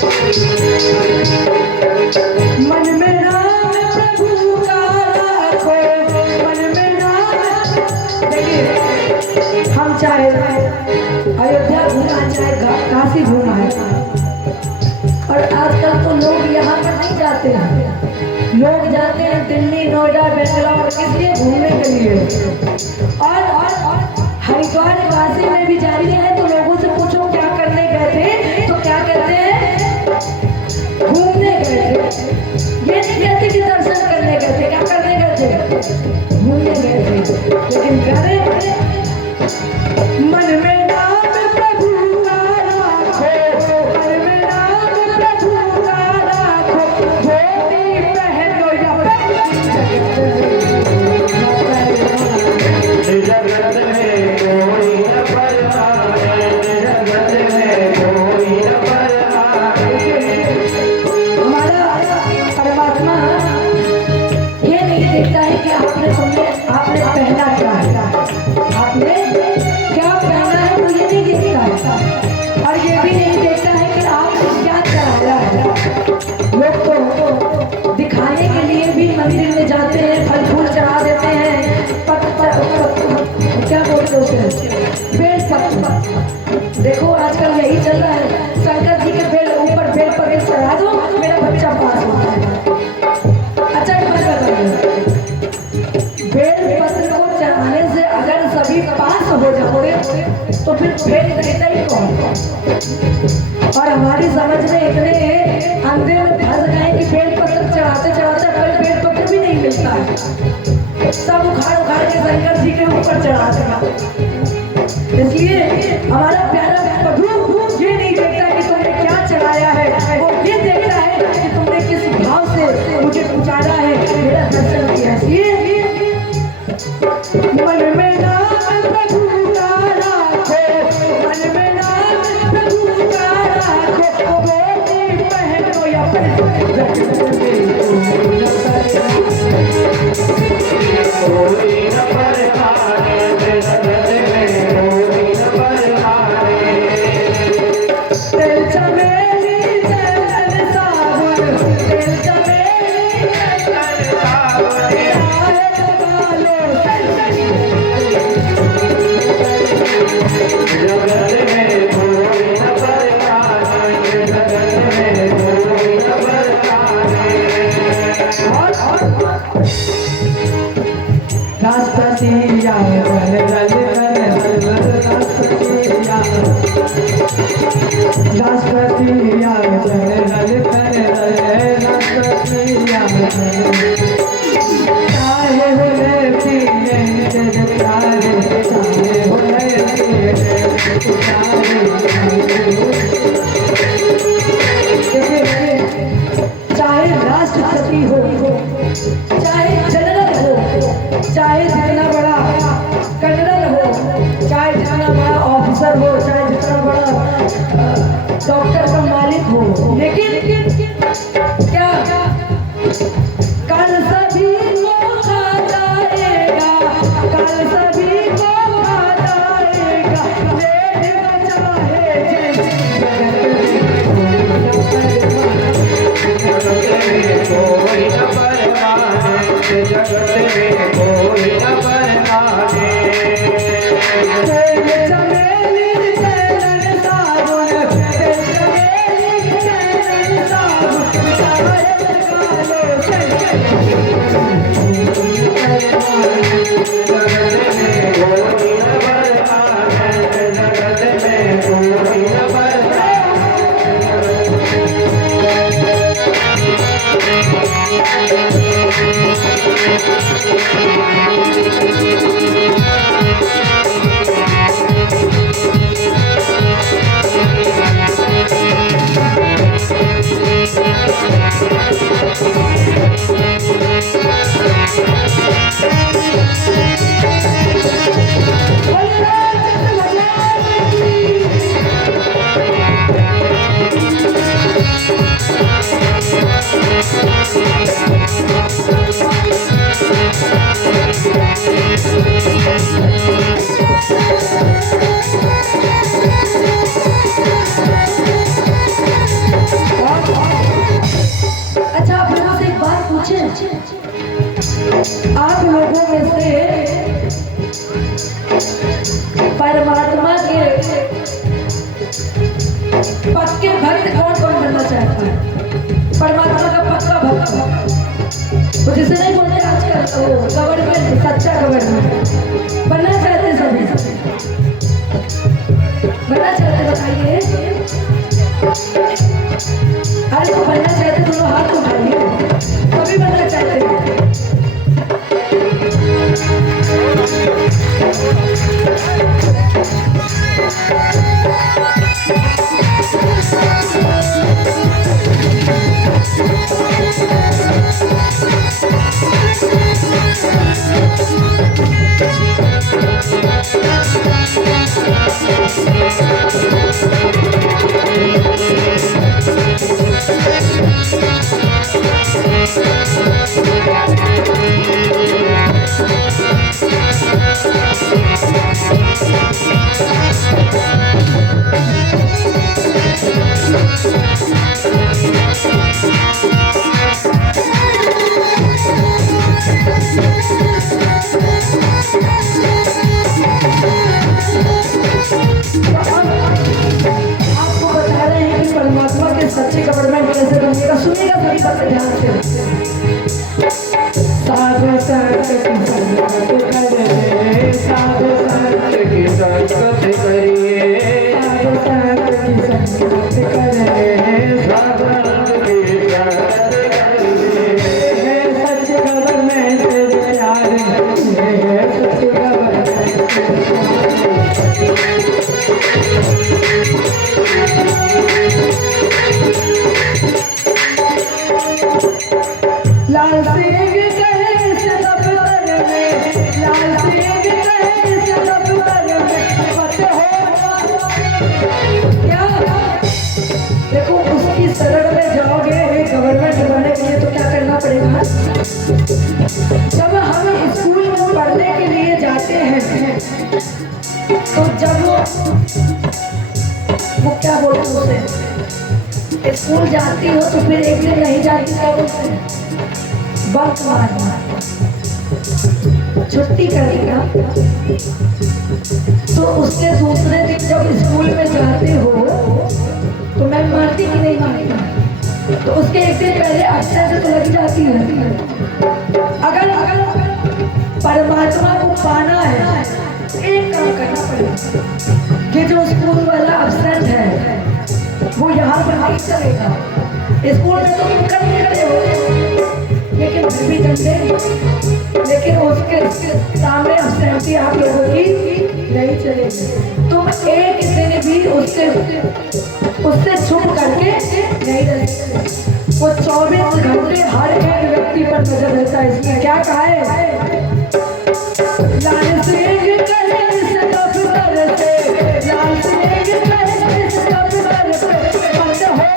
मन में नाम प्रभु का राखो, मन में नाम। देखिए हम चाहे अयोध्या घूमना, चाहे काशी घूमना है, और आजकल तो लोग यहाँ पर नहीं जाते हैं, लोग जाते हैं दिल्ली, नोएडा, बेंगलोर, इसलिए घूमने के लिए। और हरिद्वार काशी में भी जा रही है, तो लोगों से पूछो क्या करने गए थे, तो क्या कहते हैं घूमने गए थे। ये नहीं कहते कि दर्शन करने गए थे, क्या करने गए थे, घूमने गए थे। लेकिन करे मन में नाम प्रभु का राखो, मन में नाम प्रभु का राखो, धोती पहनो या जगत में कोई न परमाए, जगत में कोई न परमाए। हमारा परमात्मा ये नहीं देखता है कि आपने पहना क्या है, आपने क्या पहना है, तो ये नहीं देखता है। और ये भी नहीं देखता है कि आपने क्या चढ़ाया है। लोग तो दिखाने के लिए भी मंदिर में जाते हैं, फल फूल चढ़ा देते हैं, क्या बोलते हैं, बेल पत्र। देखो आजकल यही चल रहा है, शंकर जी के बेल ऊपर बेल पत्र चढ़ा दो, मेरा बच्चा पास होता है। अच्छा एक बात बताइए, बेल पत्र को चढ़ाने से अगर सभी पास हो जाओगे तो फिर बेल देता ही कौन। और हमारी समझ में इतने अंधे में फंस गए कि बेल पत्र चढ़ाते चढ़ाते कोई बेल पत्र भी नहीं मिलता है, सब उखाड़ उखाड़ के शंकर जी के ऊपर चढ़ा देगा। इसलिए हमारा प्यारा प्रभु ये नहीं देखता कि तुमने क्या चढ़ाया है, वो ये देखता है कि तुमने किस भाव से मुझे पुकारा है, मेरा दर्शन किया। इसलिए मन में नाम प्रभु का राखो, मन में नाम प्रभु का राखो, धोती पहनो या कोई न परमाए, जगत में कोई न परमाए। तेल चमेली चंदन साबुन, तेल चमेली चंदन साबुन, चाहे लगा लो जगत में कोई न परमाए, जगत में कोई न परमाए। राष्ट्रपति आए जल जल जल राष्ट्रपति आए जल जल राष्ट्रपति आए चाहे बोले पीले चाहे चाहे बोले चाहे राष्ट्रपति हो, चाहे जनरल हो, चाहे जितना बड़ा कर्नल हो, चाहे जितना बड़ा ऑफिसर हो, चाहे जितना बड़ा डॉक्टर का मालिक हो, लेकिन क्या कल सभी को खा जाएगा, कल सभी को खा जाएगा, लेना चाहे जगत में कोई न परमाए, जगत में कोई न परमाए। चमेली चंदन साबुन, चमेली चंदन साबुन, चाहे लगा लो जगत में कोई न परमाए, जगत में कोई न परमाए। चाहता है, परमात्मा का पक्का भक्त। वो जिसे नहीं बोलते आजकल तो गवर्नमेंट, सच्चा गवर्नमेंट बनना चाहते सभी, बनना चाहते बताइए। अरे तो बनना चाहते दोनों हाथ उठाइए, सभी बनना चाहते हैं। सच्चे गवर्नमेंट कैसे बनेगा, सुनिएगा सभी बातें ध्यान से। साधु संत करिए, साधु संत की संगत करिए, साधु संत की संगत करिए, साधु संत की संगत करिए। सच्चे गवर्नमेंट प्यार है, सच्चे लाल सिंह कहे से दफ्तर में, लाल सिंह कहे से दफ्तर में फतेह हो क्या। देखो उसकी शरण में जाओगे गवर्नमेंट बनने के लिए तो क्या करना पड़ेगा। जब हम स्कूल में पढ़ने के लिए जाते हैं तो जब वो क्या बोलते हैं, स्कूल जाती हो तो फिर एक दिन नहीं जाती, क्या बोलते हैं, बंक मारना, छुट्टी करेगा। तो उसके दूसरे दिन जब स्कूल में जाते हो तो मैं मारती कि नहीं मारती, तो उसके एक दिन पहले अक्षर तो लग जाती है। अगर परमात्मा को पाना है एक काम करना पड़ेगा कि जो स्कूल वाला अब्सेंट है वो यहाँ पर नहीं चलेगा। स्कूल में तो तुम कर रहे हो लेकिन भी डंडे, लेकिन उसके सामने अब्सेंटी आप लोगों की नहीं चलेगी। तुम एक दिन भी उससे छुप करके नहीं रह सकते। वो 24 घंटे हर एक व्यक्ति पर नजर रहता है। इसमें क्या कहा है, लाल सिंह कहे से दफ्तर से, लाल सिंह कहे से दफ्तर से फतेह हो।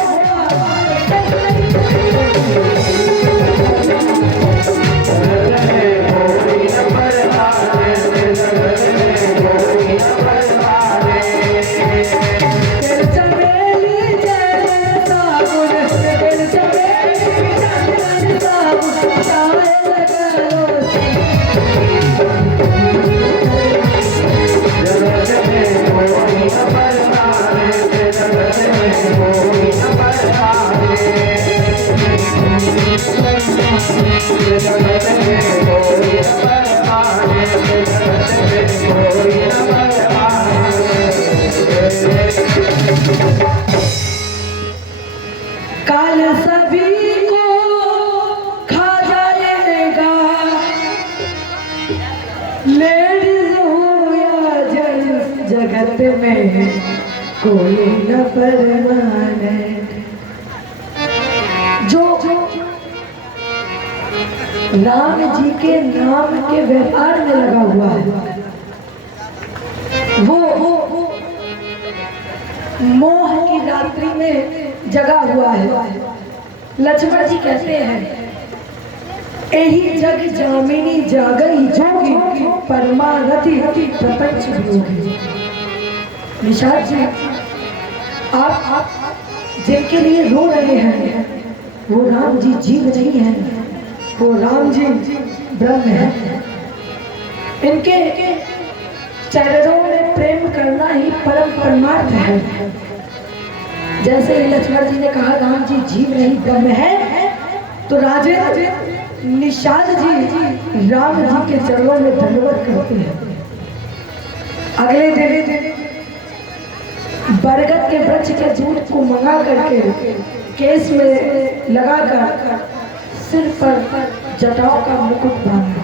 काल सभी को खा जाएगा, लेडीज हो या जेंट्स, जगत में कोई न परमानेंट। जो राम जी के नाम के व्यापार में लगा हुआ है वो मोह की रात्रि में जगा हुआ है। लक्ष्मण जी कहते हैं, यही जग जामिनी जागई जोगी, परमारथी प्रपंच योगी। निषाद जी, आप जिनके लिए रो रहे हैं वो राम जी जीव नहीं है, वो राम जी ब्रह्म है। इनके चरणों में प्रेम करना ही परम परमार्थ है। जैसे ही लक्ष्मण जी ने कहा राम जी जीव नहीं दम है, तो राजे निषाद जी राम जी के चरणों में दंडवत करते हैं। अगले दिन बरगद के वृक्ष के दूध को मंगा करके केस में लगाकर सिर पर जटाओं का मुकुट बांधा।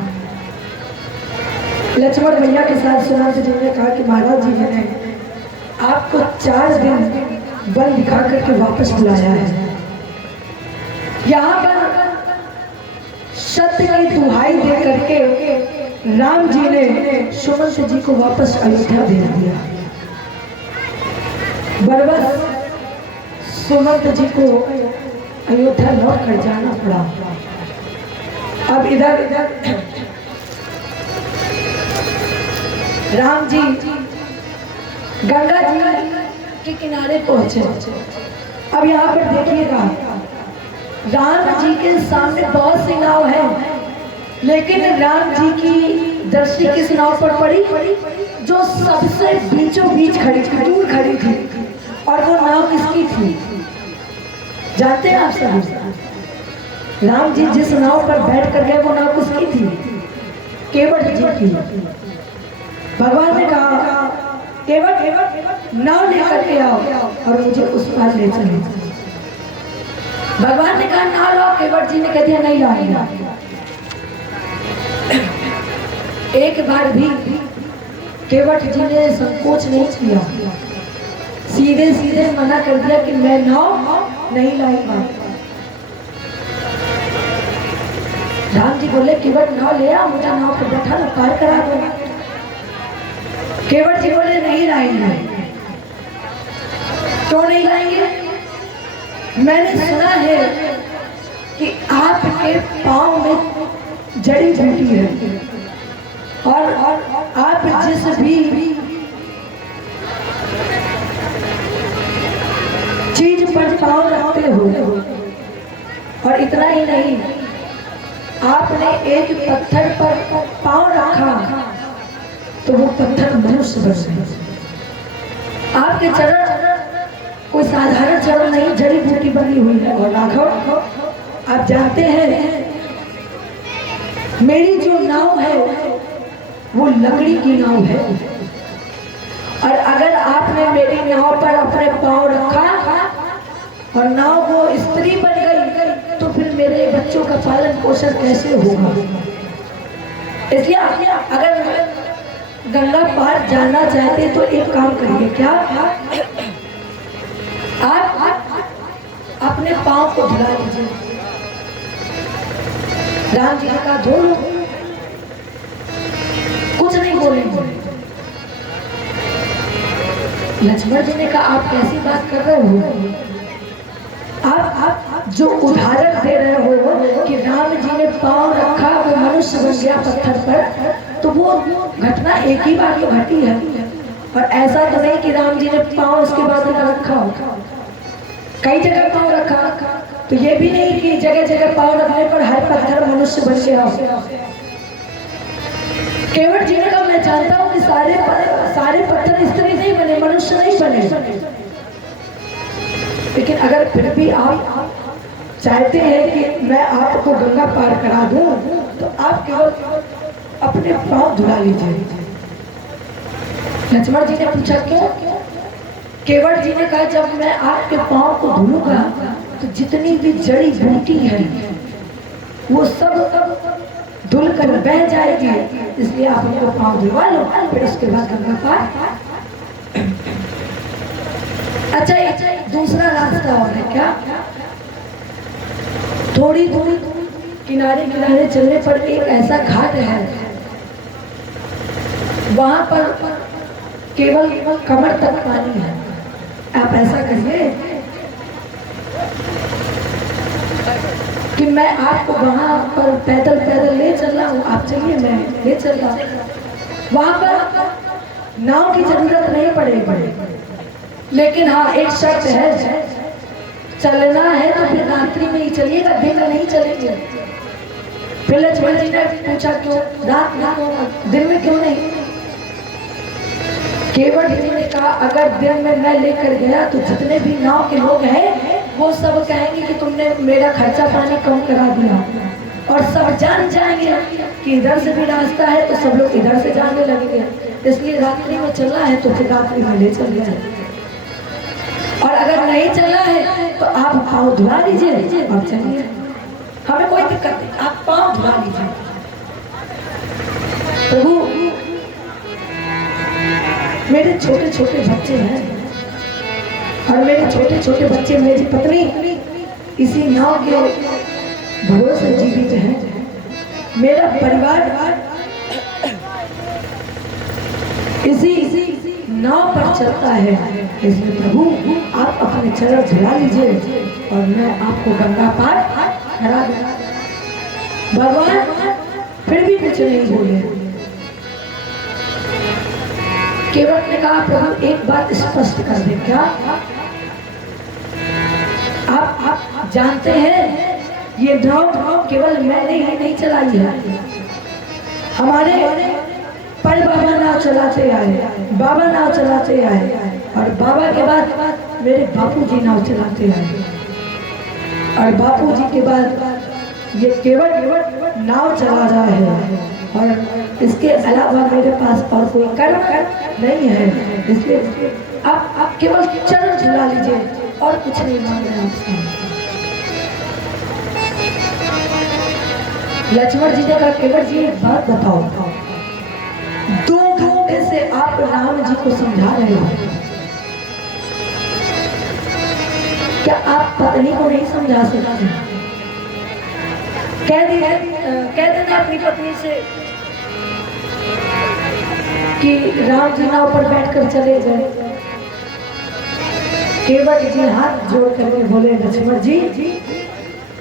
लक्ष्मण भैया के साथ सुना जी ने कहा कि महाराज जी मैंने आपको 4 दिन बल दिखा करके वापस बुलाया है। यहाँ पर सत्य की दुहाई दे करके राम जी ने सुमंत जी को वापस अयोध्या भेज दिया। बरबस सुमंत जी को अयोध्या लौट कर जाना पड़ा। अब इधर राम जी गंगा जी के किनारे पहुंचे। अब यहाँ पर देखिएगा राम जी के सामने बहुत सी नाव है, लेकिन राम जी की दृष्टि किस नाव पर पड़ी जो सबसे बीचों बीच खड़ी थी, दूर खड़ी थी। और वो नाव किसकी थी जानते हैं आप सब? राम जी जिस नाव पर बैठ कर गए वो नाव किसकी थी? केवट जी की। भगवान ने कहा केवट नाव लेकर के आओ और मुझे उस पार ले चले। भगवान ने कहा नाव लाओ, केवट जी ने कह दिया नहीं लाऊंगा। एक बार भी केवट जी ने संकोच नहीं किया, सीधे सीधे मना कर दिया कि मैं नाव नहीं लाऊंगा। राम जी बोले केवट नाव ले आ, मुझे नाव पर बैठा लो, पार करा दो। केवट जी बोले नहीं लाएंगे। क्यों नहीं लाएंगे? मैंने सुना है कि आपके पांव में जड़ी बूटी है और आप जिस भी चीज पर पांव रखते हो, और इतना ही नहीं, आपने एक पत्थर पर पांव रखा तो वो पत्थर मनुष्य बन गया। आपके चरण कोई साधारण चरण नहीं, जड़ी बूटी बनी हुई है। और राघव आप जानते हैं मेरी जो नाव है वो लकड़ी की नाव है, और अगर आपने मेरी नाव पर अपने पांव रखा और नाव वो स्त्री बन गई तो फिर मेरे बच्चों का पालन पोषण कैसे होगा? इसलिए अगर गंगा पार जाना चाहते तो एक काम करिए, क्या आप अपने पांव को धुला लीजिए। राम जी ने कहा धो लो, कुछ नहीं बोलेंगे। लक्ष्मण जी ने कहा आप कैसी बात कर रहे हो? आप जो उदाहरण दे रहे हो कि राम जी ने पांव रखा वो मनुष्य बन गया पत्थर पर, तो वो घटना एक ही बार तो घटी है। और ऐसा तो नहीं कि राम जी ने पांव उसके बाद रखा हो, कई जगह पांव रखा। तो ये भी नहीं कि जगह जगह पांव रखने पर हर पत्थर मनुष्य बन गया हो। केवट जी ने कहा मैं जानता हूँ कि सारे पत्थर स्त्री नहीं बने, मनुष्य नहीं बने, लेकिन अगर फिर भी आप चाहते हैं कि मैं आपको गंगा पार करा दूं तो आप केवल अपने पांव धुला लीजिए। लक्ष्मण जी ने पूछा क्यों? केवट जी ने कहा जब मैं आपके पांव को धुलूंगा तो जितनी भी जड़ी बूटी है वो सब धुल कर बह जाएगी, इसलिए आप अपना पांव धुलवा लो, फिर उसके बाद गंगा पार। अच्छा दूसरा रास्ता और है क्या? थोड़ी दूर किनारे किनारे चलने पर एक ऐसा घाट है, वहां पर केवल कमर तक पानी है। आप ऐसा करिए कि मैं आपको वहां पर पैदल पैदल ले चल रहा हूँ, आप चलिए मैं ले चल रहा हूँ। वहां पर नाव की जरूरत नहीं पड़ेगी, लेकिन हाँ एक शर्त है, चलना है तो फिर रात्रि में ही चलिएगा, दिन में नहीं चलेंगे। फिर लक्ष्मण जी ने पूछा क्यों रात में, दिन में क्यों नहीं? केवट जी ने कहा अगर दिन में मैं लेकर गया तो जितने भी गांव के लोग हैं वो सब कहेंगे कि तुमने मेरा खर्चा पानी कम करा दिया, और सब जान जाएंगे कि इधर से भी रास्ता है तो सब लोग इधर से जाने लगेंगे। इसलिए रात्रि में चलना है तो फिर रात्रि में ले चल जाए, और अगर नहीं चलना है तो आप पाँव धुला लीजिए और चलिए, हमें कोई दिक्कत नहीं, आप पाँव धुला लीजिए। प्रभु मेरे छोटे छोटे बच्चे हैं और मेरे छोटे छोटे बच्चे, मेरी पत्नी इसी नाव के भरोसे जीवित है, मेरा परिवार इसी नाव पर चलता है। इसलिए प्रभु आप अपने चरण धुला लीजिए और मैं आपको गंगा पार करा दूंगा। भगवान फिर भी कुछ नहीं बोले। केवट ने कहा प्रभु एक बात स्पष्ट कर दे, क्या आप जानते हैं ये नाव केवल मैंने ही नहीं चलाई है, हमारे पर बाबा नाव चलाते आए, बाबा नाव चलाते आए, और बाबा के बाद मेरे बापूजी नाव चलाते आए, और बापूजी के बाद ये केवट नाव चला रहा है, और इसके अलावा मेरे पास और कोई कर्म नहीं है। इसलिए आप केवल चरण झुला लीजिए और कुछ नहीं मांग रहे आपसे। लक्ष्मण जी ने कहा केवट जी एक बात बताओ, 2 घंटे से आप राम जी को समझा रहे हो, क्या आप पत्नी को नहीं समझा सकते? कह देना अपनी पत्नी से कि राम जी नाव पर बैठकर चले गए। केवट जी हाथ जोड़ करके बोले लक्ष्मण जी,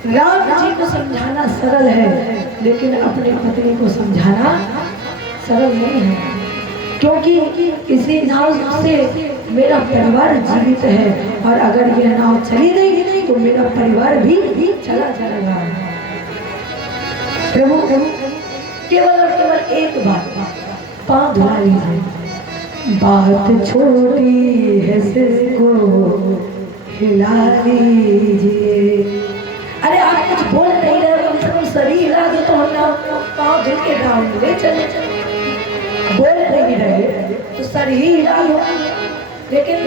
राम जी को समझाना सरल है लेकिन अपनी पत्नी को समझाना सरल नहीं है, क्योंकि इसी नाव से मेरा परिवार जीवित है, और अगर यह नाव चली नहीं तो मेरा परिवार भी चला जाएगा। प्रभु केवल और केवल एक बात, पाँव धुला लीजिए। बात छोटी है सिर को हिला लीजिए। अरे आप कुछ बोल नहीं रहे, कम से कम शरीर हिला दो तो हम पाँव धुल के गाँव ले चले। बोल नहीं रहे तो शरीर हिला लो, लेकिन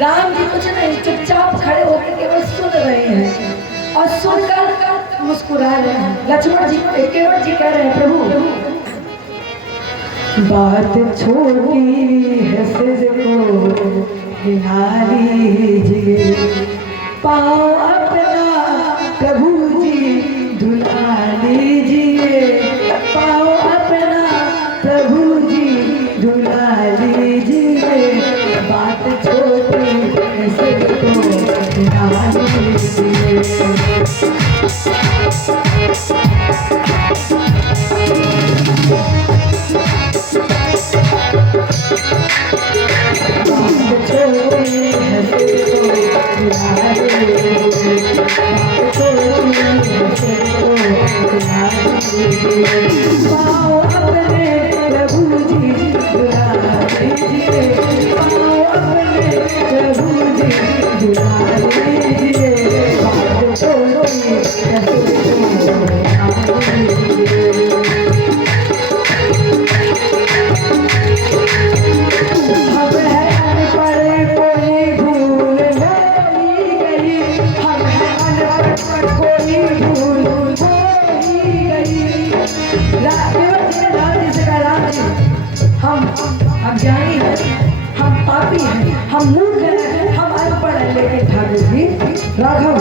राम जी कुछ नहीं, चुपचाप खड़े होकर केवल सुन रहे हैं और सुनकर मुस्कुरा रहे हैं। लक्ष्मण जी केवट जी कह रहे हैं प्रभु बात छोटी है सिर को हिला लीजिए, पाँव अपना प्रभु जी धुला लीजिए, पाँव अपना प्रभु जी धुला लीजिए, बात छोटी है सिर को हिला लीजिए। पाओ अपने प्रभु जी धुला लीजिए, पाओ अपने प्रभु जी धुला लीजिए, बात छोटी हम ज्ञानी हैं, हम पापी हैं, हम मूर्ख हैं, हम अनपढ़ हैं, लेकिन ठाकुर जी राघव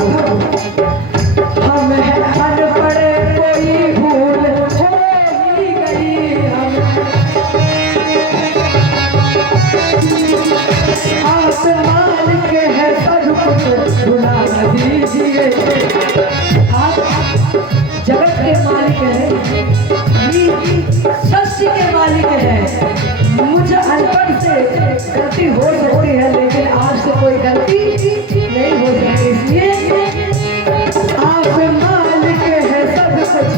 हम हैं अनपढ़, कोई भूल हो ही गई, आप मालिक है सब कुछ भुला दीजिए। आप जगत के मालिक हैं, सृष्टि के मालिक है। मुझे अनपढ़ से गलती हो सकती है लेकिन आपसे कोई गलती नहीं हो सकती, इसलिए आप मालिक है सब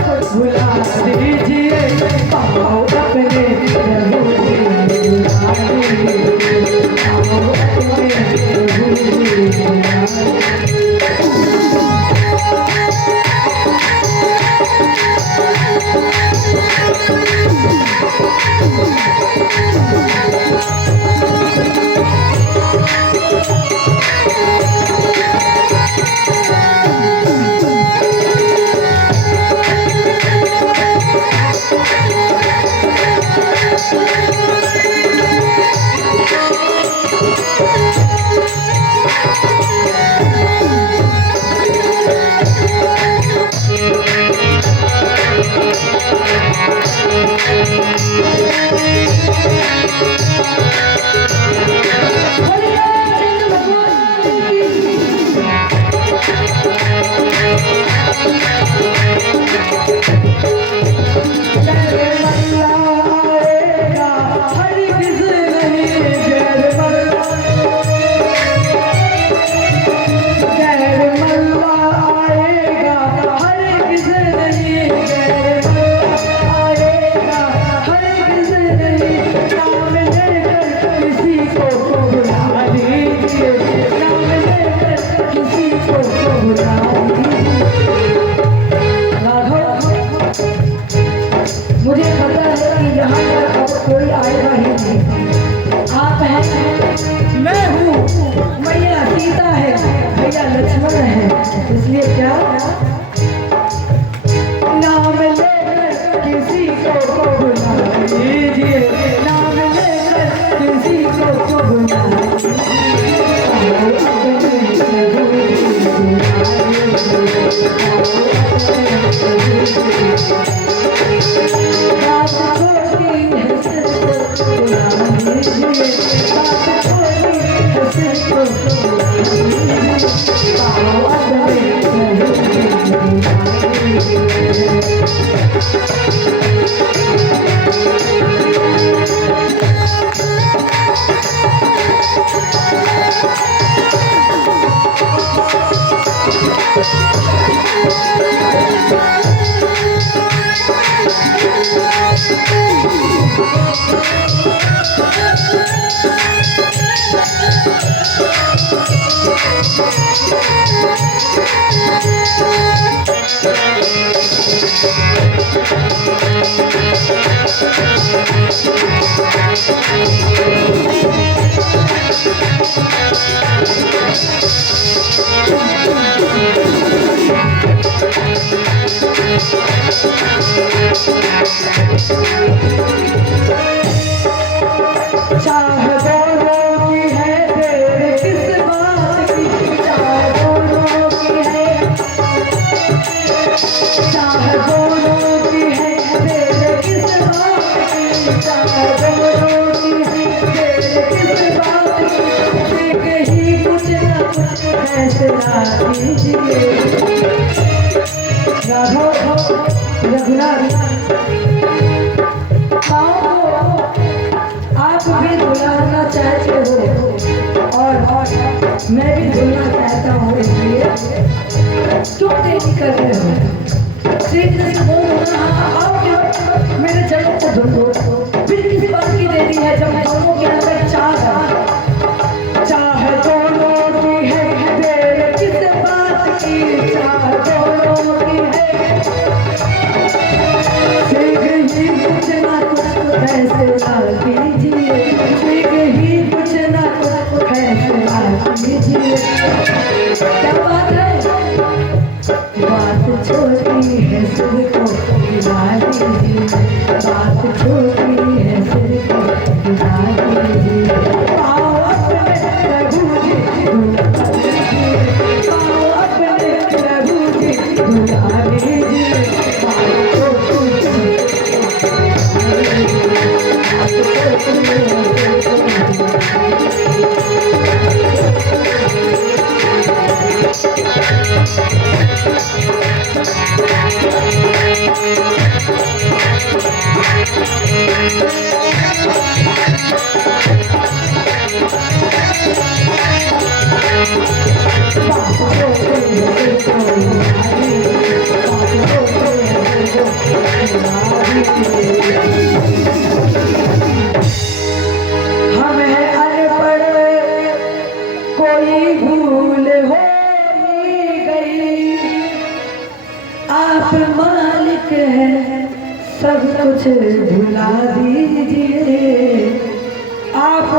कुछ भुला दीजिए, पाओ अपने प्रभु जी धुला लीजिए। इसलिए क्या नाम लेकर किसी को बुला लीजिए, नाम लेकर किसी को बुला आप भी दुलारना चाहते हो और मैं भी दुलारना चाहता हूँ, इसलिए क्यों देरी कर रहे हो? सीधे से बोलो ना, आओ क्या मेरे जन्म को ढूंढो। फिर किस बात की देरी है जब दोनों के अंदर चाह दोनों की है, देर किस बात की? चाह दोनों की है, शीघ्र ही कुछ ना कुछ फैसला कीजिए, शीघ्र ही कुछ ना कुछ फैसला कीजिए। क्या बात है? बात छोटी है सिर को हिला दीजिए, बात छोटी है सिर को हिला दीजिए। आओ अपने प्रभु जी बुला लीजिए, आओ अपने प्रभु जी बुला लीजिए। हम है अनपढ़, कोई भूल हो गई, आप मालिक हैं सब कुछ भुला दीजिए, आप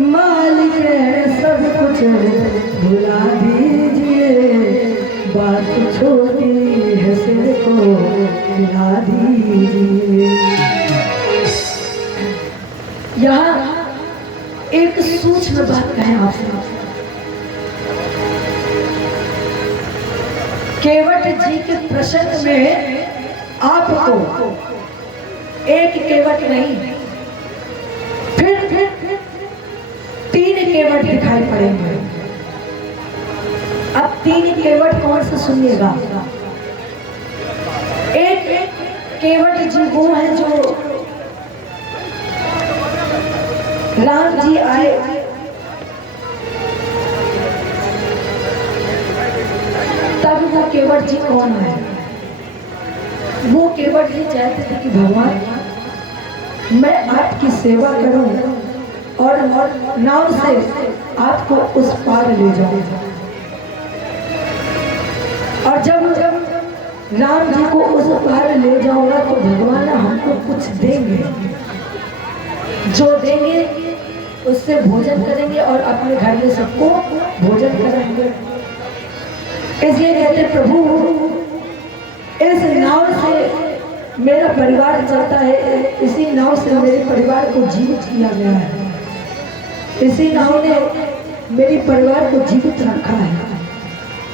मालिक हैं सब कुछ भुला दीजिए। बात छोटी है सिर को हिला दीजिए। यहाँ एक सूक्ष्म बात कहें आपसे, केवट जी के प्रसंग में आपको एक केवट नहीं, फिर 3 केवट दिखाई पड़ेंगे। अब 3 केवट कौन से सुनिएगा। एक केवट जी वो है जो राम जी आए, तब वो केवट जी कौन है? वो केवट जी चाहते थे कि भगवान मैं आपकी सेवा करूं और नाव से आपको उस पार ले जाऊं। और जब राम जी को उस पार ले जाऊंगा तो भगवान हमको कुछ देंगे, जो देंगे उससे भोजन करेंगे और अपने घर में सबको भोजन कराएंगे। इसलिए कहते प्रभु इस नाव से मेरा परिवार चलता है, इसी नाव से मेरे परिवार को जीवित किया गया है, इसी नाव ने मेरे परिवार को जीवित रखा है।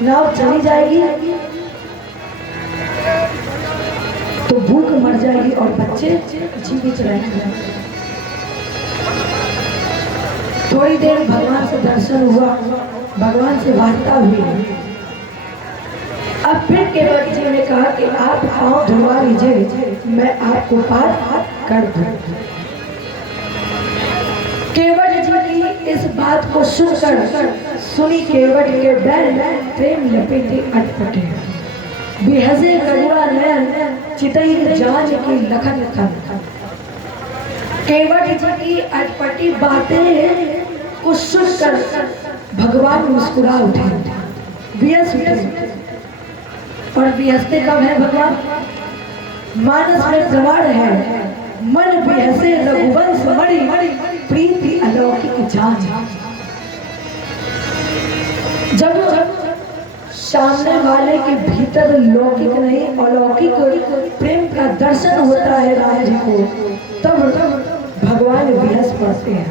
नाव चली जाएगी तो भूख मर जाएगी और बच्चे जीवित रहेंगे। थोड़ी देर भगवान से दर्शन हुआ, भगवान से वार्ता हुई। अब फिर केवट जी ने कहा कि आप पाँव धुलवा लीजिए, मैं आपको पार कर दूं। केवट जी की इस बात को सुनकर सुनी केवट के बैल प्रेम लपेटे अटपटे, बिहसे करुणा नयन चितई जान की लखन खन। केवट जी की अटपटी बातें को सुनकर भगवान मुस्कुरा उठे, बिहस उठे। और बिहसते कब है भगवान? मानस में प्रमाण है, मन बिहसे रघुवंश मणि प्रीति अलौकिक जान। जब सामने वाले के भीतर लौकिक नहीं अलौकिक प्रेम का दर्शन होता है राम जी को, तब भगवान बिहस पड़ते हैं।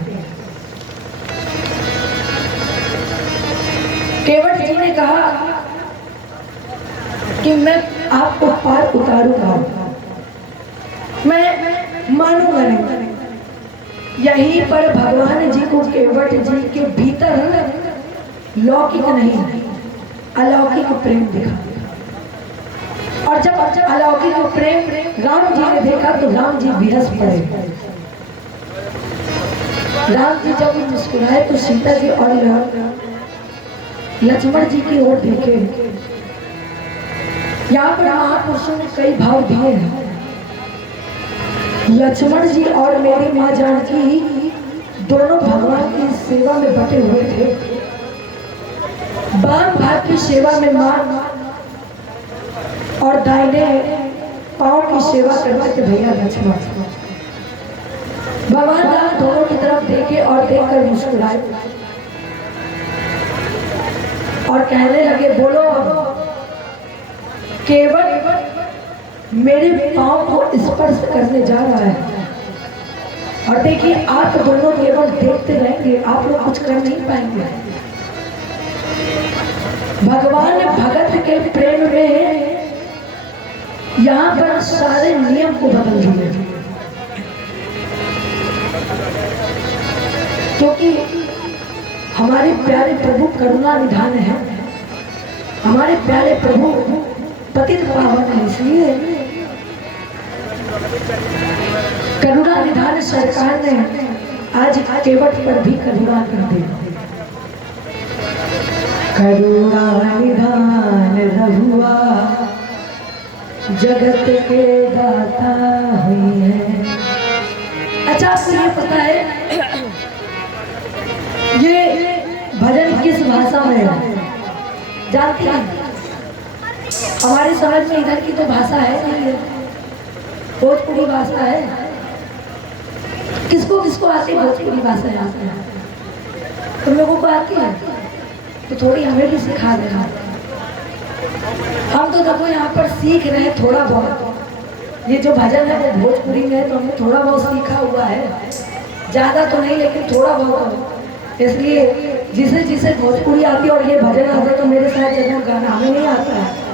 केवट जी ने कहा कि मैं आपको पार उतारूंगा, मैं मानूंगा नहीं। यहीं पर भगवान जी को केवट जी के भीतर लौकिक नहीं अलौकिक प्रेम दिखा। और जब अलौकिक प्रेम राम जी ने देखा तो राम जी बिहस पड़े। राम जी जब मुस्कुराए तो सीता जी और लक्ष्मण जी की ओर देखे। यहाँ पर महापुरुषों ने कई भाव दिए हैं। लक्ष्मण जी और मेरी माँ जानकी दोनों भगवान की सेवा में बटे हुए थे। बाम भाग की सेवा में माँ और दाहिने पांव की सेवा करते थे भैया लक्ष्मण। भगवान राम दोनों की तरफ देखे और देखकर मुस्कुराए और कहने लगे, बोलो केवट मेरे पांव को स्पर्श करने जा रहा है। और देखिए आप दोनों केवल देखते रहेंगे, आप लोग कुछ कर नहीं पाएंगे। भगवान भगत के प्रेम में यहाँ पर सारे नियम को बदल दिए, क्योंकि हमारे प्यारे प्रभु करुणा निधान है। हमारे प्यारे प्रभु पतित पावन है, इसलिए करुणा निधान सरकार ने आज केवट पर भी करुणा कर दी। करुणा निधान रहुआ जगत के दाता हुई है। अच्छा आपको ये पता है ये भजन किस भाषा में है? जानती हैं? हमारे समझ में इधर की तो भाषा है नहीं, भोजपुरी भाषा है। किसको किसको आती है भोजपुरी भाषा? यहाँ से तुम लोगों को आती है तो थोड़ी हमें भी सिखा देना। हम तो देखो यहाँ पर सीख रहे हैं थोड़ा बहुत। ये जो भजन है वो भोजपुरी में है तो हमने थोड़ा बहुत सीखा हुआ है, ज़्यादा तो नहीं लेकिन थोड़ा बहुत। इसलिए जिसे जिसे भोजपुरी आती है और ये भजन आता है तो मेरे साथ जरूर गाना। हमें नहीं आता है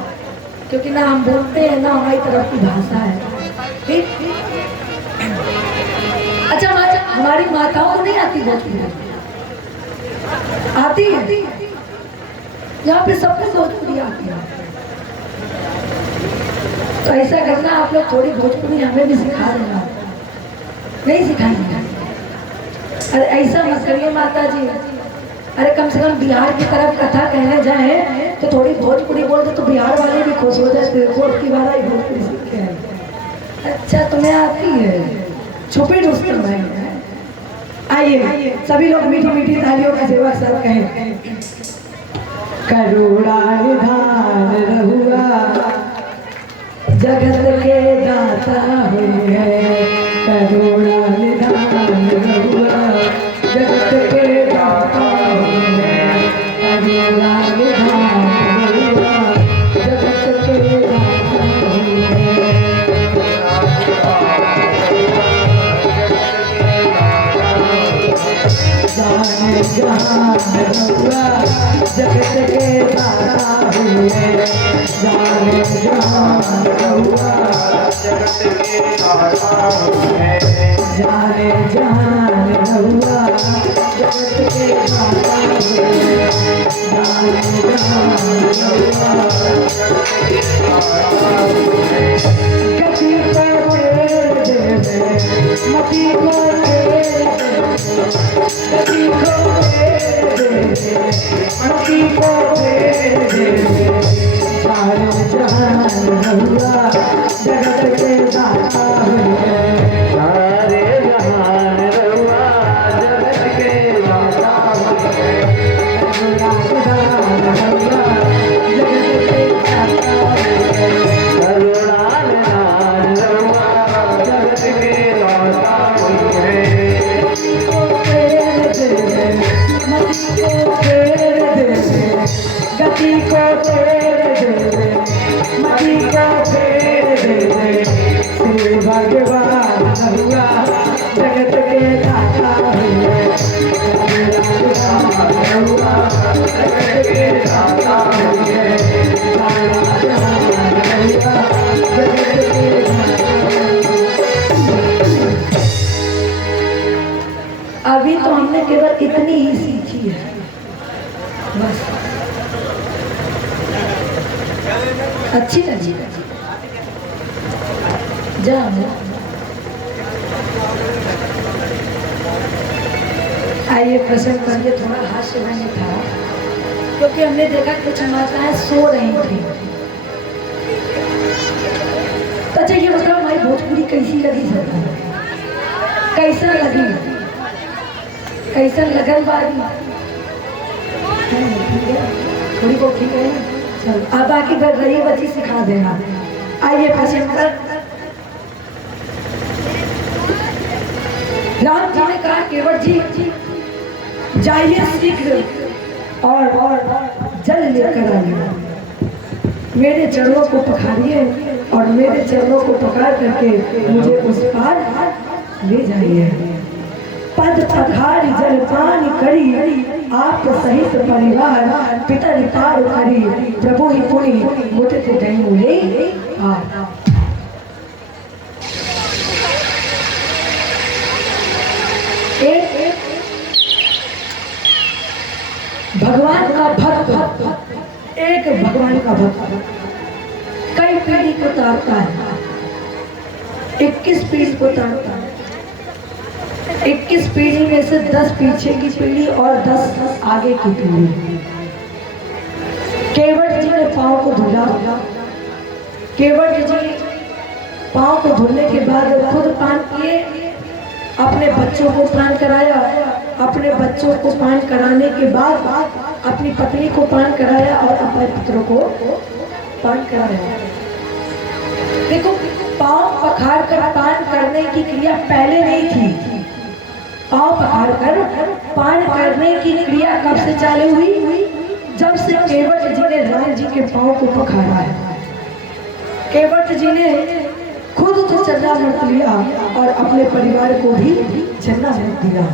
क्योंकि ना हम बोलते हैं ना हमारी तरफ की भाषा है। ठीक? अच्छा हमारी माताओं को नहीं आती भोजपुरी? आती है? यहाँ पे सबको भोजपुरी आती है। तो ऐसा करना आप लोग थोड़ी भोजपुरी हमें भी सिखा देना। नहीं सिखाएंगे? अरे ऐसा मत करिए माता जी। अरे कम से कम बिहार की तरफ कथा कहने जाए तो थोड़ी भोजपुरी बोल दो तो बिहार वाले भी खुश हो जाते। की बार ही भोजपुरी सीखे हैं। अच्छा तुम्हें आती है? छुपी रुस्तम है। आइए सभी लोग मीठी मीठी तालियों का सेवा सब कहें। करुणा निधान रहुआ जगत के दाता हुए है। करुणा निधान रहुआ जगत के दाता हुए है। करुणा निधान रहुआ रहुआ जगत के दाता हुए जाने जहान रहुआ जगत के दाता हुए जाने जहान रहुआ जगत के दाता हुए जाने जहान रहुआ गति को तेरे देवे मति को तेरे गति को तेरे मति को तेरे सारे जहान रहुआ जगत के दाता हुए सारे जहान रहुआ जगत के दाता हुए करुणाल नाथ रहुआ जगत के दाता हुए गति को तेरे देवे मति को तेरे देवे श्री भगवान रहुआ जगत के दाता हुए रहुआ जगत के दाता हुए अभी तो हमने केवल इतनी ही सीखी है बस। अच्छी लगी जा आइए प्रसन्न करिए। थोड़ा हास्य नहीं था क्योंकि हमने देखा कुछ माताएं सो रही थी। अच्छा ये बताओ भाई भोजपुरी कैसी लगी सर? कैसा लगी? कैसा लगन बारी? थोड़ी बहुत ठीक है। चलो अब बाकी रही बच्ची सिखा देना। आइए प्रसन्न कर। राम जी ने कहा केवट जी जाइए शीघ्र और जल लेकर आइए, मेरे चरणों को पखारिए और मेरे चरणों को पकड़ करके मुझे उस पार ले जाइए। पद पखारी जलपान करी आप सहित परिवार पितर पार करी प्रभु ही पुनि मुदित जयमुले आर। भगवान का भक्त एक भगवान का भक्त कई पीढ़ी को तारता है। 21 पीढ़ी को तारता है। 21 पीढ़ी में से 10 पीछे की पीढ़ी और 10 आगे की पीढ़ी। केवट जी ने पाँव को धुला। केवट जी पाँव को धुलने के बाद खुद पान किए, अपने बच्चों को पान कराया, अपने बच्चों को पान कराने के बाद अपनी पत्नी को पान कराया और अपने पुत्रों को पान कराया। देखो पाँव पखार कर पान करने की क्रिया पहले नहीं थी। पाँव पखार कर पान करने की क्रिया कब से चालू हुई? जब से केवट जी ने राम जी के पाँव को पखारा है। केवट जी ने खुद तो चरणामृत लिया और अपने परिवार को भी चरणामृत दिया।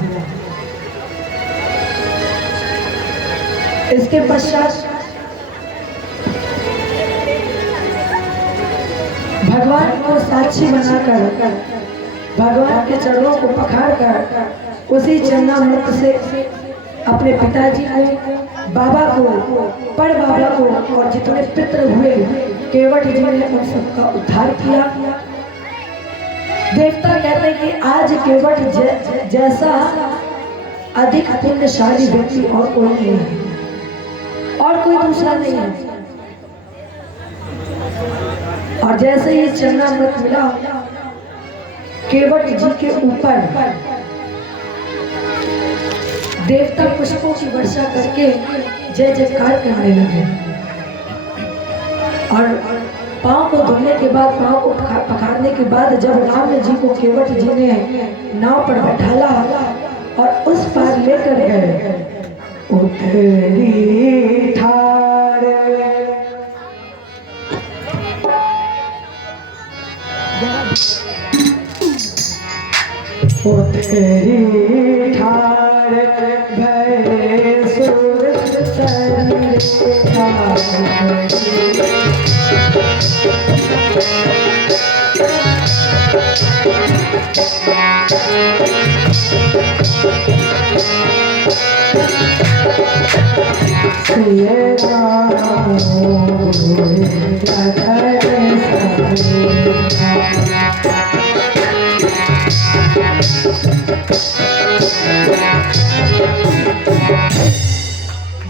इसके पश्चात भगवान को साक्षी बनाकर भगवान के चरणों को पखार कर उसी चरणामृत से अपने पिताजी को, बाबा को, पर बाबा को और जितने पितृ हुए केवट जी ने उन सबका उद्धार किया। देवता कहते हैं कि आज केवट जैसा अधिक पुण्यशाली व्यक्ति और कोई नहीं है और कोई दूसरा नहीं है। और जैसे ही चरणामृत मिला केवट जी के ऊपर देवता पुष्पों की वर्षा करके जय जयकार करने लगे। और पाँव को धोने के बाद, पाँव को पखारने के बाद जब राम जी को केवट जी ने नाव पर बैठाला और उस पार लेकर गए, उतरी ठाड़ उतरी ठाड़ भय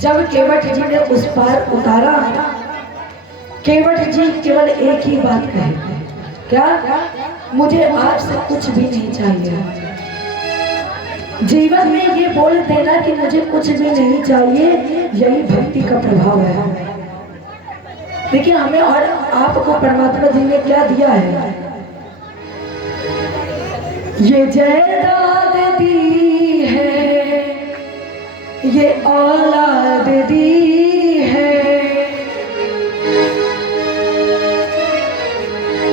जब केवट जी ने उस पार उतारा, केवट जी केवल एक ही बात कहे, क्या? मुझे आपसे कुछ भी नहीं चाहिए। जीवन में ये बोल देना कि मुझे कुछ भी नहीं चाहिए, यही भक्ति का प्रभाव है। लेकिन हमें और आपको परमात्मा जी ने क्या दिया है? ये जायदाद दी है, ये औलाद दी है,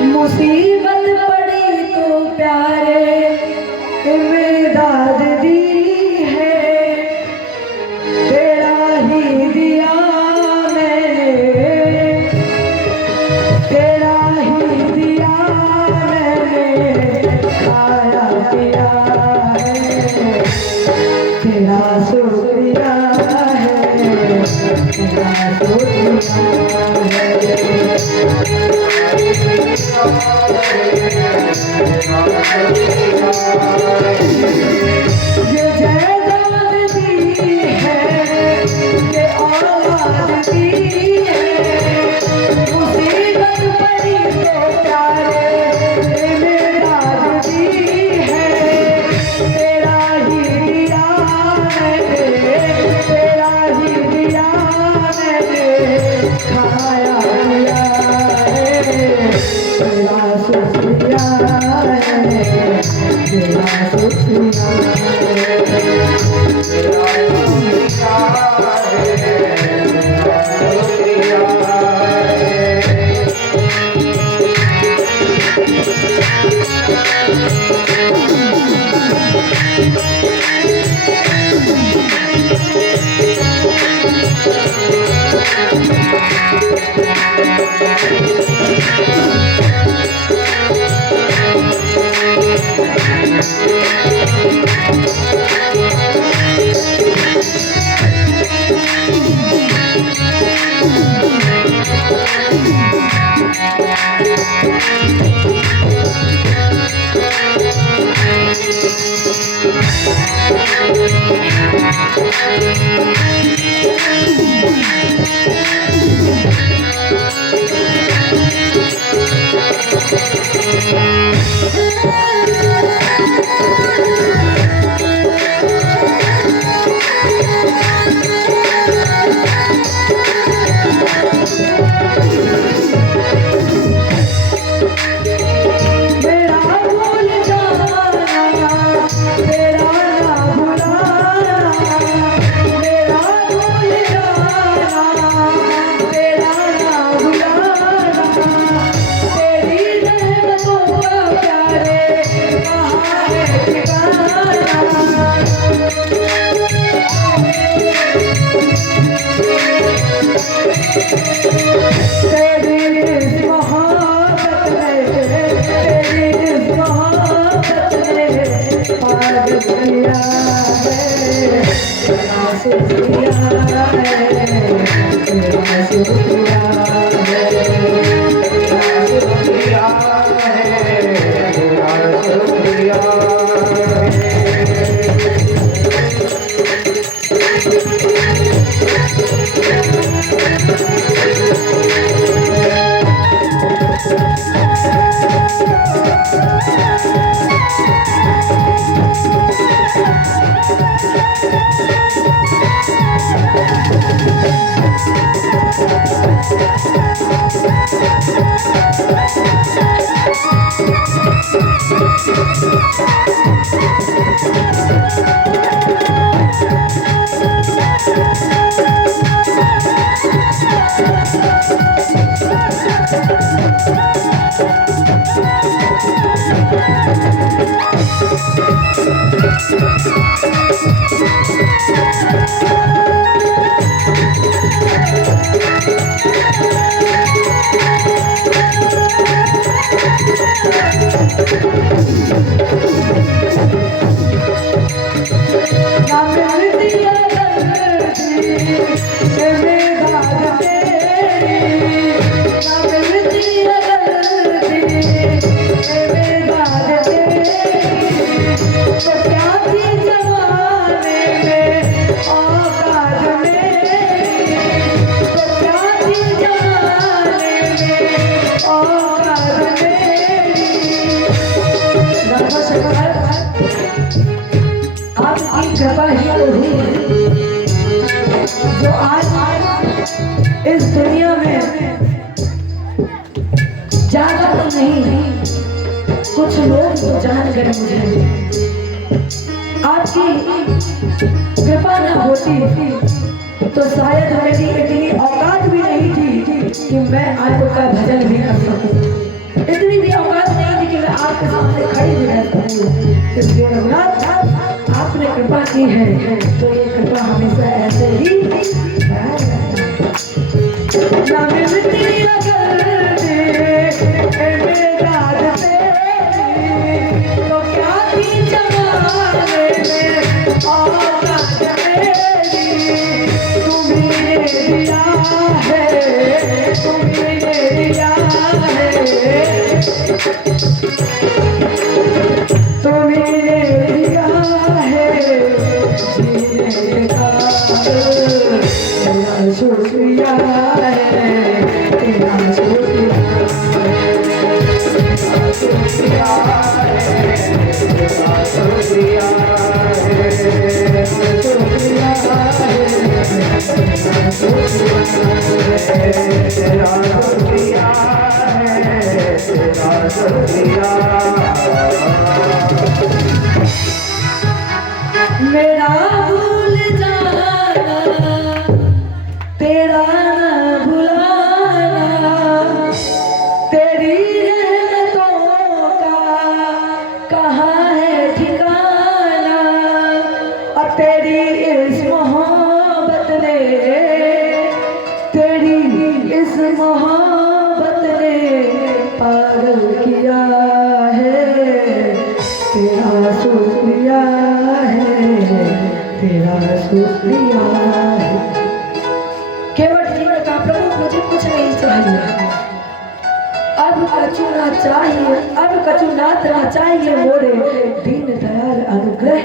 मुसीबत पड़ी तो प्यारे इमदाद दी है, तेरा ही दिया मैंने, तेरा ही दिया मैंने, खाया पिया है, तेरा शुक्रिया है, तेरा शुक्रिया ये जायदाद दी है, ये औलाद दी है, मुसीबत पड़ी तो प्यारे इमदाद दी है, तेरा ही दिया मैंने, तेरा ही दिया मैंने, खाया पिया है, तेरा शुक्रिया है, तेरा शुक्रिया हुई हैं जो आज इस दुनिया में ज्यादा तो नहीं, कुछ लोग तो जान गए मुझे। आपकी कृपा न होती तो शायद मेरी इतनी औकात भी नहीं थी कि मैं आपका भजन भी कर सकूं। इतनी भी औकात नहीं थी कि मैं आपके सामने खड़ी भी रह सकूं। इसलिए रघुनाथ आपने कृपा की है तो ये कृपा हमेशा ऐसे ही ना मिलती अगर तो क्या थी जमाने में औकात मेरी, तुम्हें दिया है, तुम्हें दिया है, तुम्हें दिया है जीने का, तेरा शुक्रिया है, तेरा शुक्रिया मेरा भूल जाना तेरा न भुलाना, तेरी रहमतों का कहाँ है ठिकाना, और तेरी इस मोहब्बत ने, तेरी इस मोहब्बत ने पागल किया है, तेरा शुक्रिया है, तेरा शुक्रिया है। केवट जी ने कहा प्रभु मुझे कुछ नहीं चाहिए, अब कछु ना चाहिए, अब कछु ना चाहिए मोरे दीन दयाल अनुग्रह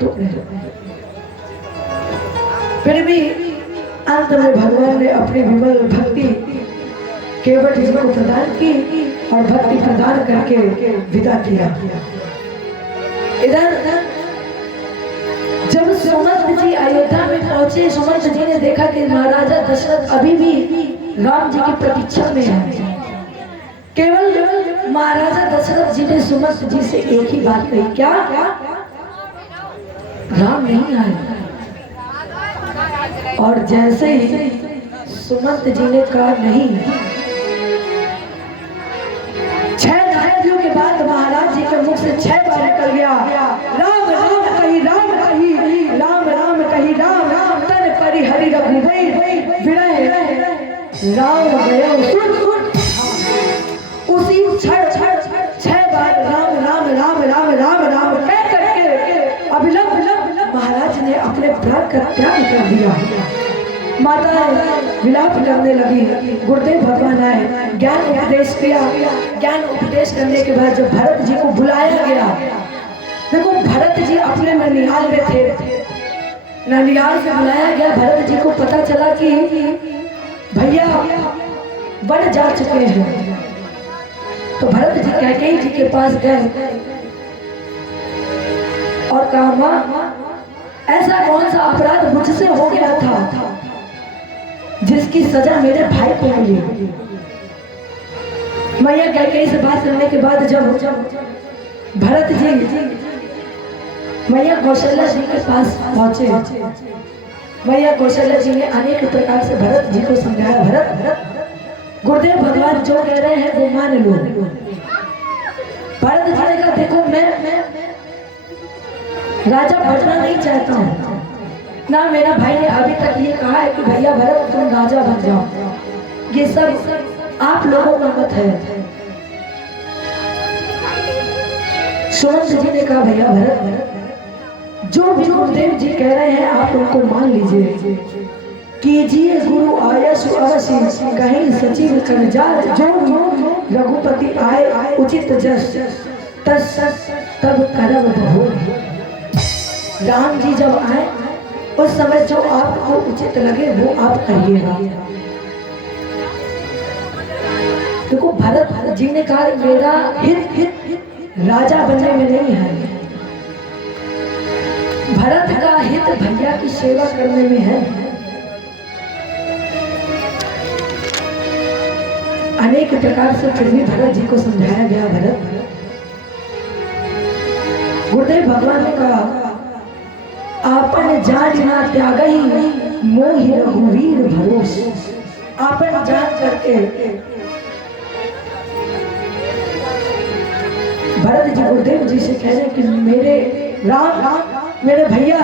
तुमने। फिर भी अंत में भगवान ने अपनी विमल भक्ति केवट जी को प्रदान की और भक्ति प्रदान करके विदा किया। इधर जब सुमंत जी अयोध्या में पहुंचे, सुमंत जी ने देखा कि महाराजा दशरथ अभी भी राम जी की प्रतीक्षा में है। केवल महाराजा दशरथ जी ने सुमंत जी से एक ही बात कही, क्या राम नहीं आए? और जैसे ही सुमंत जी ने कहा नहीं, 6 घंटों के बाद महाराज जी के मुख से 6 बार निकल गया, राम राम कही, राम कही, राम राम कही, राम राम तन परि हरि रघुबीर विरह राम गया सुन। उसी क्षण 6 बार राम राम राम राम राम राम कह करके अविलंब महाराज ने अपने प्राण का त्याग कर दिया। माता विलाप करने लगी। गुरुदेव भगवान आए, ज्ञान उपदेश किया। ज्ञान उपदेश करने के बाद जब भरत जी को बुलाया गया, देखो भरत जी अपने ननिहाल में थे, ननिहाल से बुलाया गया। भरत जी को पता चला कि भैया वन जा चुके हैं, तो भरत जी कैकेयी जी के पास गए और कहा मां ऐसा कौन सा अपराध मुझसे हो गया था जिसकी सजा मेरे भाई को मिली। मैया कैकेयी से बात करने के बाद जब भरत जी मैया कौशल्या जी के पास पहुंचे, मैया कौशल्या जी ने अनेक प्रकार से भरत जी को समझाया, भरत गुरुदेव भगवान जो कह रहे हैं वो मान लो। भरत जी ने कहा देखो मैं राजा बनना नहीं चाहता हूँ, ना मेरा भाई ने अभी तक ये कहा है कि भैया भरत तुम राजा बन जाओ। ये सब आप लोगों का मत है। सुमंत जी ने कहा भैया भरत जो भी गुरुदेव जी कह रहे हैं आप उनको मान लीजिए। कीजिए गुरु आयस अवश्य कहीं सचिव कर जा, जो रघुपति आए उचित जस तस तब करब बहु। राम जी जब आए उस समय जो आपको उचित लगे वो आप करिएगा। देखो भरत जी ने कहा मेरा हित राजा बनने में नहीं है, भरत का हित भैया की सेवा करने में है। अनेक प्रकार से फिर भी भरत जी को समझाया गया। भरत, गुरुदेव भगवान ने कहा, आपन जान ना त्याग ही मोहि रघुवीर भरोस। आपन जान करके भरत जी गुरुदेव जी से कह रहे कि मेरे राम, मेरे भैया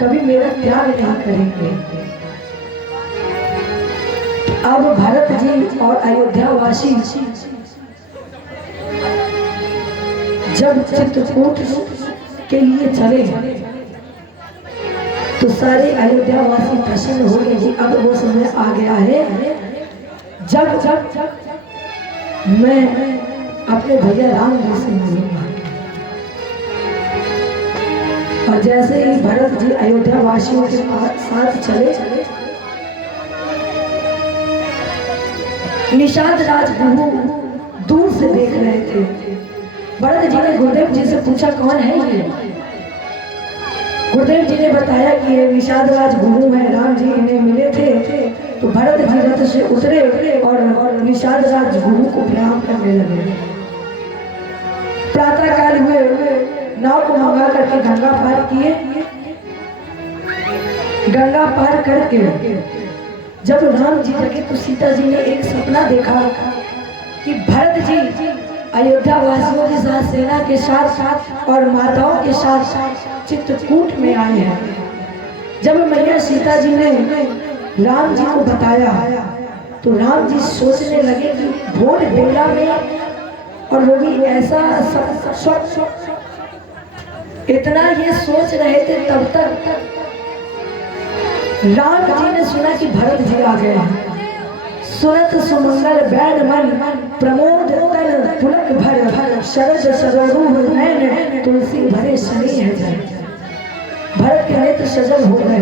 कभी मेरा त्याग नहीं करेंगे। अब भरत जी और अयोध्या वासी जब चित्रकूट के लिए चले तो सारे अयोध्या वासी प्रसन्न हो गए कि अब वो समय आ गया है जब मैं अपने भैया राम जी से मिलूंगा। और जैसे ही भरत जी अयोध्या वासियों के साथ चले, निषाद राजगुरु दूर से देख रहे थे। भरत जी ने गुरुदेव जी से पूछा, कौन है ये? गुरुदेव जी ने बताया कि ये निषाद राजगुरु है, राम जी इन्हें मिले थे। तो भरत जी रथ से उतरे और निषाद राजगुरु को प्रणाम करने लगे। प्रातः काल हुए नाव को मंगा करके गंगा पार किए। गंगा पार करके जब राम जी लगे तो सीता जी ने एक सपना देखा कि भरत जी अयोध्या वासियों के साथ, सेना के साथ और माताओं के साथ चित्रकूट में आए हैं। जब मैया सीता जी ने राम जी को बताया तो राम जी सोचने लगे कि भोर बेला में, और वो भी ऐसा इतना ये सोच रहे थे, तब तक राम जी ने सुना कि भरत जी आ गए हैं। सुनत सुमंगल बैन मन प्रमोद तन पुलक भर शरद सरोरूह नैन तुलसी भरे स्नेह जन। भरत के नेत्र सजल हो गए,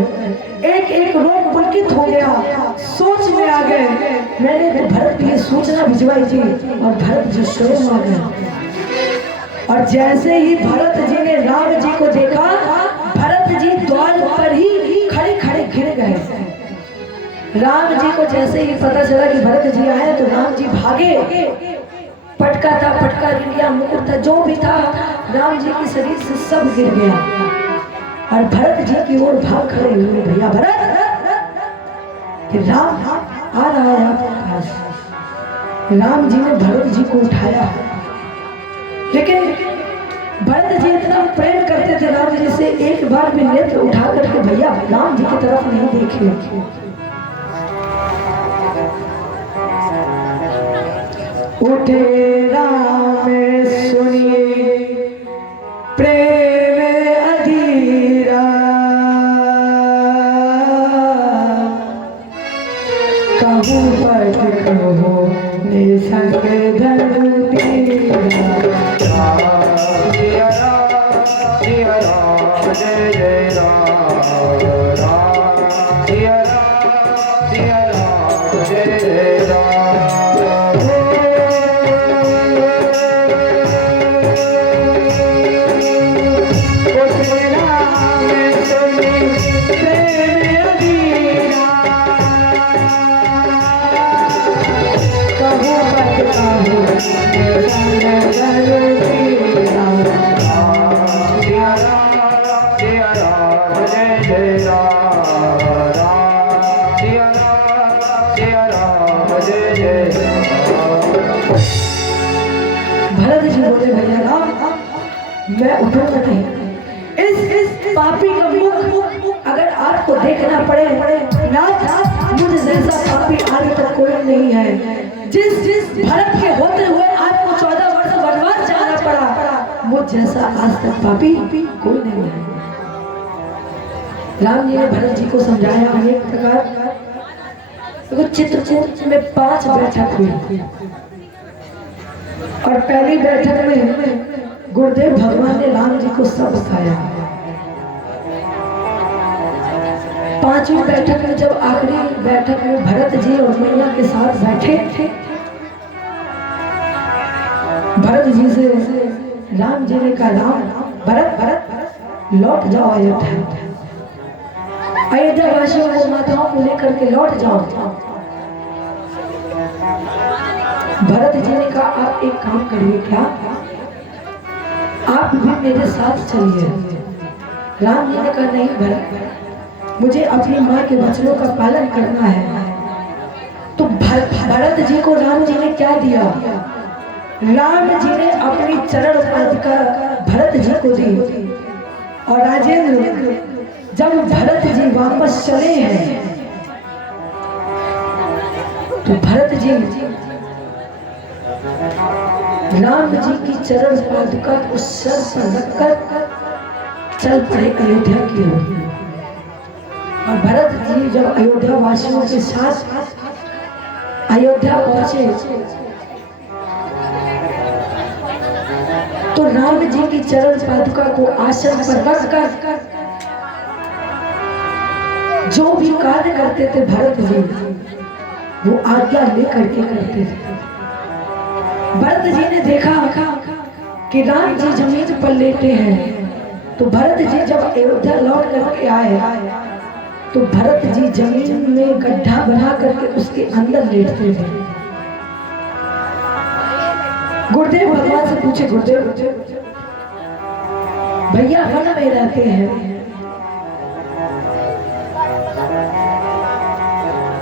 एक एक रोग पुलकित हो गया, सोच में आ गए। मैंने तो भरत की सूचना भिजवाई थी और भरत जी स्वयं आ गए। और जैसे ही भरत जी ने राम जी को देखा, भरत जी द्वार पर ही खड़े खड़े गिर गए। राम जी को जैसे ही पता चला कि भरत जी आए तो राम जी भागे। पटका था, पटका गिर गया, मुकुट था, जो भी था राम जी के शरीर से सब गिर गया। और भरत जी की ओर भाग खड़े हुए, भैया भरत, कि राम आ रहा है आपके पास। राम जी ने भरत जी को उठाया, लेकिन भरत जी इतना प्रेम करते थे राम जी से, एक बार भी नेत्र उठा करके भैया राम जी की तरफ नहीं देखे। उठे राम सुनिए प्रेम अधीरा, कहूँ पट कहो निसंग धनु तेरा। जय जय राम राम सिया राम जय जय राम। भरत जी बोले, भैया राम, मैं उठूंगा नहीं। इस पापी का मुख अगर आपको देखना पड़े ना, मुझे जैसा पापी आज तक कोई नहीं है। जिस भरत के होते हुए आपको 14 वर्ष वनवास जाना पड़ा, मुझ जैसा आज तक पापी कोई नहीं है। राम जी ने भरत जी को समझाया अनेक प्रकार। चित्रकूट में 5 बैठक हुई और पहली बैठक में गुरुदेव भगवान ने राम जी को सब बताया। 5वीं बैठक में जब आखिरी बैठक में भरत जी और मैया के साथ बैठे, भरत जी से राम जी ने कहा, राम भरत भरत लौट जाओ अयोध्या, अयोध्या वासियों को माताओं को लेकर के लौट जाओ। भरत जी ने कहा आप एक काम करिए, क्या आप भी मेरे साथ चलिए। राम जी ने कहा नहीं भरत, मुझे अपनी माँ के वचनों का पालन करना है। तो भरत जी को राम जी ने क्या दिया? राम जी ने अपनी चरण पादुका भरत जी को दी। और राजेंद्र जब भरत जी वापस चले हैं तो भरत जी राम जी की चरण पादुका को सर पर रखकर चल पड़े अयोध्या की ओर। और भरत जी जब अयोध्या वासियों के साथ अयोध्या पहुंचे तो राम जी की चरण पादुका को आसन पर रखकर जो भी कार्य करते थे भरत जी वो आज्ञा लेकर के करते थे। भरत जी ने देखा कि राम जी जमीन पर लेटे हैं तो भरत जी जब अयोध्या लौट करके आए तो भरत जी जमीन में गड्ढा बना करके उसके अंदर लेटते थे। गुरुदेव भगवान से पूछे, गुरुदेव भैया वन में रहते हैं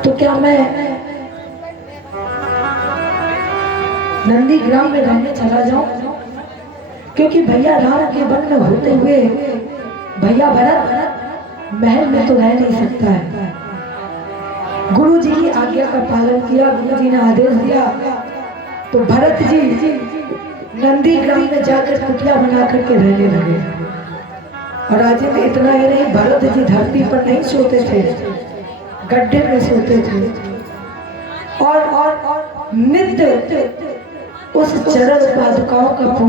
तो क्या मैं नंदी ग्राम में रहने चला जाऊं? क्योंकि भैया राम के वन में होते हुए भैया भरत महल में तो रह नहीं सकता है। गुरु जी की आज्ञा का पालन किया, गुरु जी ने आदेश दिया तो भरत जी नंदी ग्राम में जाकर कुटिया बना करके रहने लगे। और राज्य में इतना ही नहीं, भरत जी धरती पर नहीं सोते थे, गड्ढे में सोते थे। और नित्य उस चरण पादुकाओं का पूजन